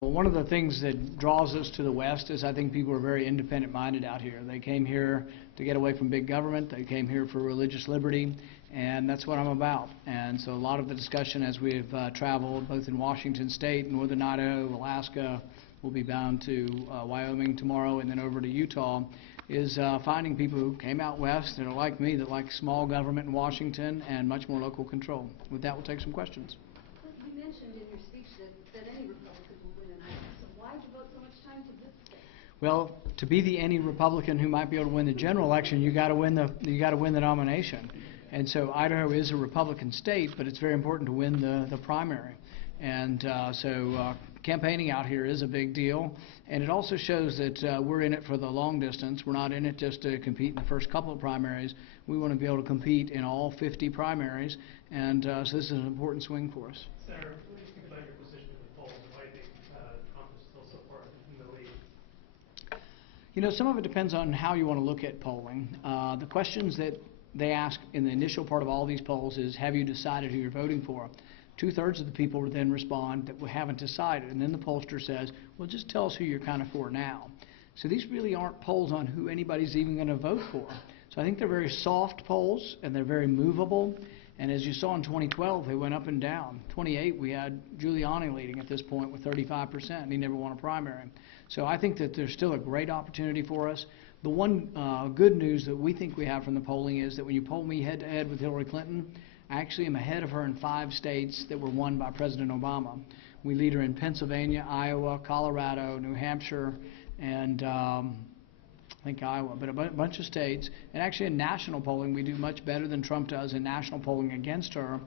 Well, one of the things that draws us to the West is I think people are very independent-minded out here. They came here to get away from big government. They came here for religious liberty, and that's what I'm about. And so a lot of the discussion as we've traveled, both in Washington State, northern Idaho, Alaska, we'll be bound to Wyoming tomorrow, and then over to Utah, is finding people who came out west that are like me, that like small government in Washington and much more local control. With that, we'll take some questions. You mentioned in your speech that any Republican will win in Idaho, so why devote so much time to this state? Well, to be the any Republican who might be able to win the general election, you got to win the nomination. And so Idaho is a Republican state, but it's very important to win the primary. And so campaigning out here is a big deal, and it also shows that we're in it for the long distance. We're not in it just to compete in the first couple of primaries. We want to be able to compete in all 50 primaries, and so this is an important swing for us. Senator, what do you think about your position in the polls, and why do you think Trump is still so far in the lead? You know, some of it depends on how you want to look at polling. The questions that they ask in the initial part of all these polls is, have you decided who you're voting for? 2/3 of the people would then respond that we haven't decided, and then the pollster says, well, just tell us who you're kind of for now. So these really aren't polls on who anybody's even going to vote for. So I think they're very soft polls, and they're very movable, and as you saw in 2012, they went up and down. 28, we had Giuliani leading at this point with 35%, and he never won a primary. So I think that there's still a great opportunity for us. The one good news that we think we have from the polling is that when you poll me head-to-head with Hillary Clinton, I actually am ahead of her in 5 states that were won by President Obama. We lead her in Pennsylvania, Iowa, Colorado, New Hampshire, and I think Iowa, but a bunch of states. And actually in national polling, we do much better than Trump does in national polling against her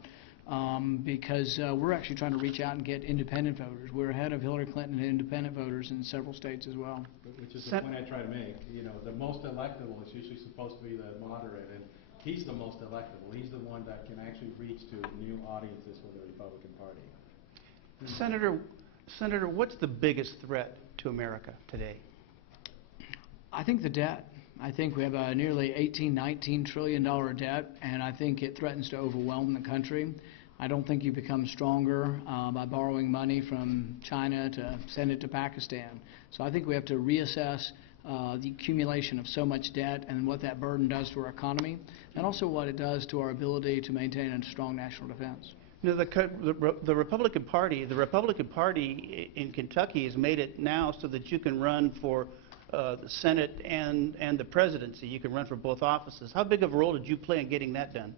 because we're actually trying to reach out and get independent voters. We're ahead of Hillary Clinton and independent voters in several states as well. Which is the point I try to make. You know, the most electable is usually supposed to be the moderate, and he's the most electable. He's the one that can actually reach to new audiences for the Republican Party. Senator, what's the biggest threat to America today? I think the debt. I think we have a nearly $18–19 trillion debt, and I think it threatens to overwhelm the country. I don't think you become stronger by borrowing money from China to send it to Pakistan. So I think we have to reassess the accumulation of so much debt and what that burden does to our economy, and also what it does to our ability to maintain a strong national defense. You know, the Republican Party in Kentucky has made it now so that you can run for the Senate and the presidency. You can run for both offices. How big of a role did you play in getting that done?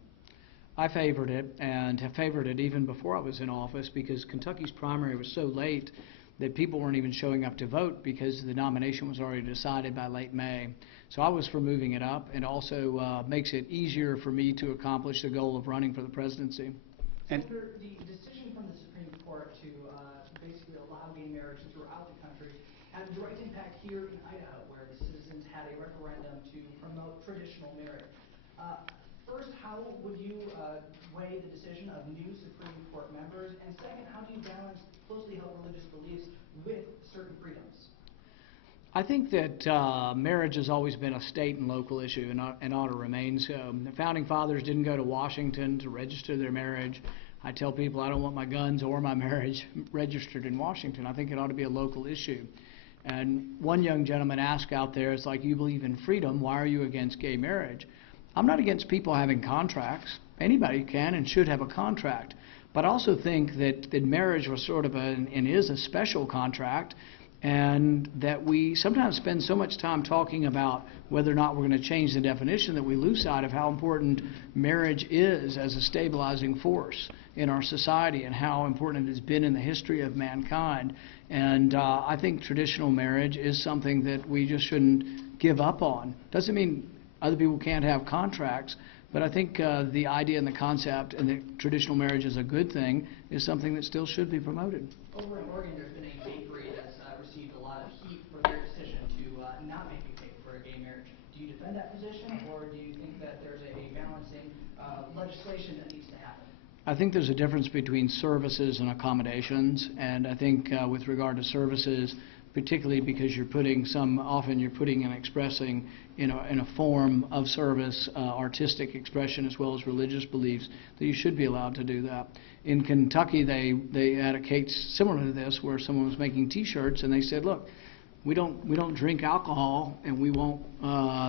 I favored it, and have favored it even before I was in office, because Kentucky's primary was so late that people weren't even showing up to vote because the nomination was already decided by late May. So I was for moving it up, and also makes it easier for me to accomplish the goal of running for the presidency. And the decision from the Supreme Court to basically allow gay marriage throughout the country had a direct impact here in Idaho, where the citizens had a referendum to promote traditional marriage. First, how would you weigh the decision of new Supreme Court members? And second, how do you balance closely held religious beliefs with certain freedoms? I think that marriage has always been a state and local issue, and ought to remain so. The Founding Fathers didn't go to Washington to register their marriage. I tell people I don't want my guns or my marriage registered in Washington. I think it ought to be a local issue. And one young gentleman asked out there, it's like, you believe in freedom, why are you against gay marriage? I'm not against people having contracts. Anybody can and should have a contract. But I also think that marriage was sort of and is a special contract, and that we sometimes spend so much time talking about whether or not we're going to change the definition that we lose sight of how important marriage is as a stabilizing force in our society, and how important it has been in the history of mankind. And I think traditional marriage is something that we just shouldn't give up on. Doesn't mean other people can't have contracts, but I think the idea and the concept and that traditional marriage is a good thing is something that still should be promoted. Over in Oregon, there's been a bakery that's received a lot of heat for their decision to not make a cake for a gay marriage. Do you defend that position, or do you think that there's a balancing legislation that needs to happen? I think there's a difference between services and accommodations, and I think with regard to services, particularly because you're putting often you're putting and expressing in a form of service, artistic expression as well as religious beliefs, that you should be allowed to do that. In Kentucky, they had a case similar to this where someone was making T-shirts and they said, look, we don't drink alcohol and we won't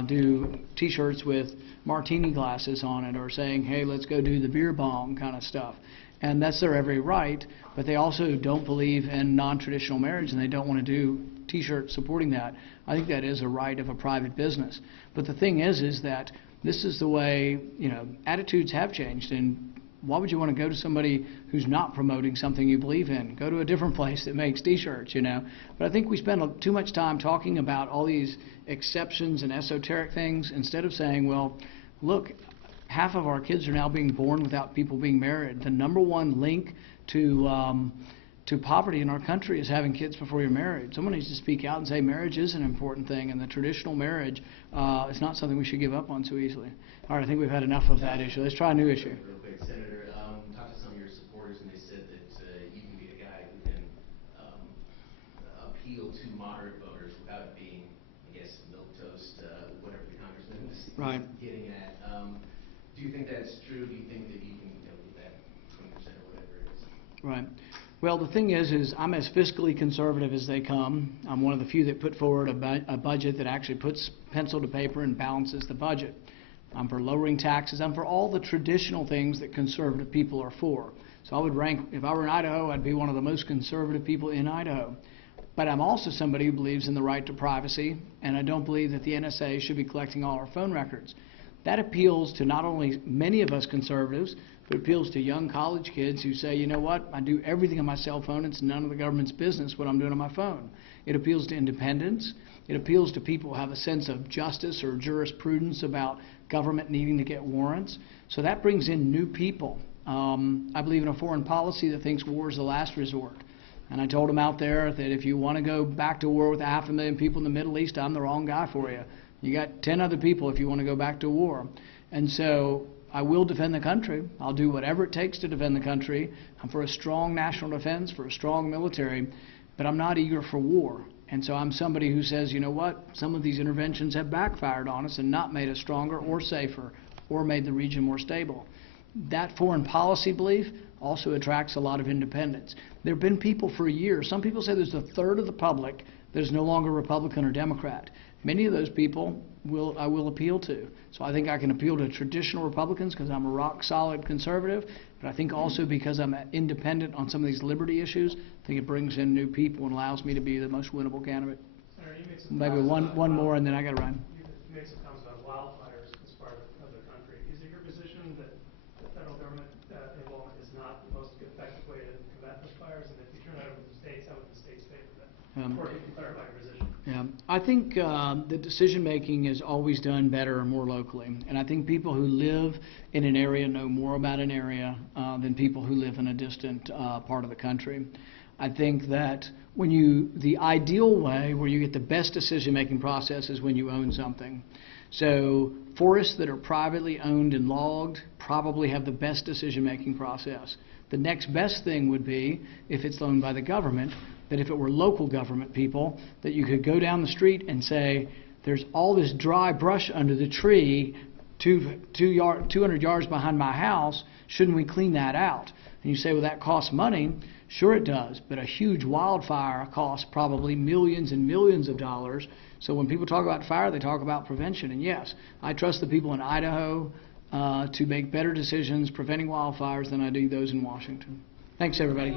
do T-shirts with martini glasses on it, or saying, hey, let's go do the beer bong kind of stuff. And that's their every right, but they also don't believe in non-traditional marriage and they don't want to do T-shirts supporting that. I think that is a right of a private business. But the thing is that this is the way, attitudes have changed, and why would you want to go to somebody who's not promoting something you believe in? Go to a different place that makes T-shirts, But I think we spend too much time talking about all these exceptions and esoteric things instead of saying, well, look, half of our kids are now being born without people being married. The number one link to poverty in our country is having kids before you're married. Someone needs to speak out and say marriage is an important thing, and the traditional marriage is not something we should give up on so easily. All right, I think we've had enough of that issue. Let's try a new issue. Real quick, Senator, talked to some of your supporters, and they said that you can be a guy who can appeal to moderate voters without it being, I guess, milquetoast, whatever the congressman was getting at. Do you think that's true? Do you think that you can get that 20% or whatever it is? Right. Well, the thing is I'm as fiscally conservative as they come. I'm one of the few that put forward a budget that actually puts pencil to paper and balances the budget. I'm for lowering taxes. I'm for all the traditional things that conservative people are for. So I would rank, if I were in Idaho, I'd be one of the most conservative people in Idaho. But I'm also somebody who believes in the right to privacy, and I don't believe that the NSA should be collecting all our phone records. That appeals to not only many of us conservatives, but it appeals to young college kids who say, you know what, I do everything on my cell phone. It's none of the government's business what I'm doing on my phone. It appeals to independence. It appeals to people who have a sense of justice or jurisprudence about government needing to get warrants. So that brings in new people. I believe in a foreign policy that thinks war is the last resort. And I told them out there that if you want to go back to war with 500,000 people in the Middle East, I'm the wrong guy for you. You got 10 other people if you want to go back to war. And so I will defend the country. I'll do whatever it takes to defend the country. I'm for a strong national defense, for a strong military, but I'm not eager for war. And so I'm somebody who says, you know what, some of these interventions have backfired on us and not made us stronger or safer or made the region more stable. That foreign policy belief also attracts a lot of independents. There have been people for years. Some people say there's a third of the public that is no longer Republican or Democrat. Many of those people I will appeal to. So I think I can appeal to traditional Republicans because I'm a rock-solid conservative, but I think also because I'm independent on some of these liberty issues, I think it brings in new people and allows me to be the most winnable candidate. Senator, you made some Maybe comments one about more and then I got to run. You made some comments about wildfires as part of the country. Is it your position that the federal government involvement is not the most effective way to combat those fires? And if you turn that over to the states, how would the states pay for that? Or if you can clarify your position. Yeah, I think the decision-making is always done better and more locally. And I think people who live in an area know more about an area than people who live in a distant part of the country. I think that the ideal way where you get the best decision-making process is when you own something. So forests that are privately owned and logged probably have the best decision-making process. The next best thing would be, if it's owned by the government, that if it were local government people, that you could go down the street and say, there's all this dry brush under the tree 200 yards behind my house, shouldn't we clean that out? And you say, well, that costs money. Sure it does, but a huge wildfire costs probably millions and millions of dollars. So when people talk about fire, they talk about prevention. And yes, I trust the people in Idaho to make better decisions preventing wildfires than I do those in Washington. Thanks, everybody.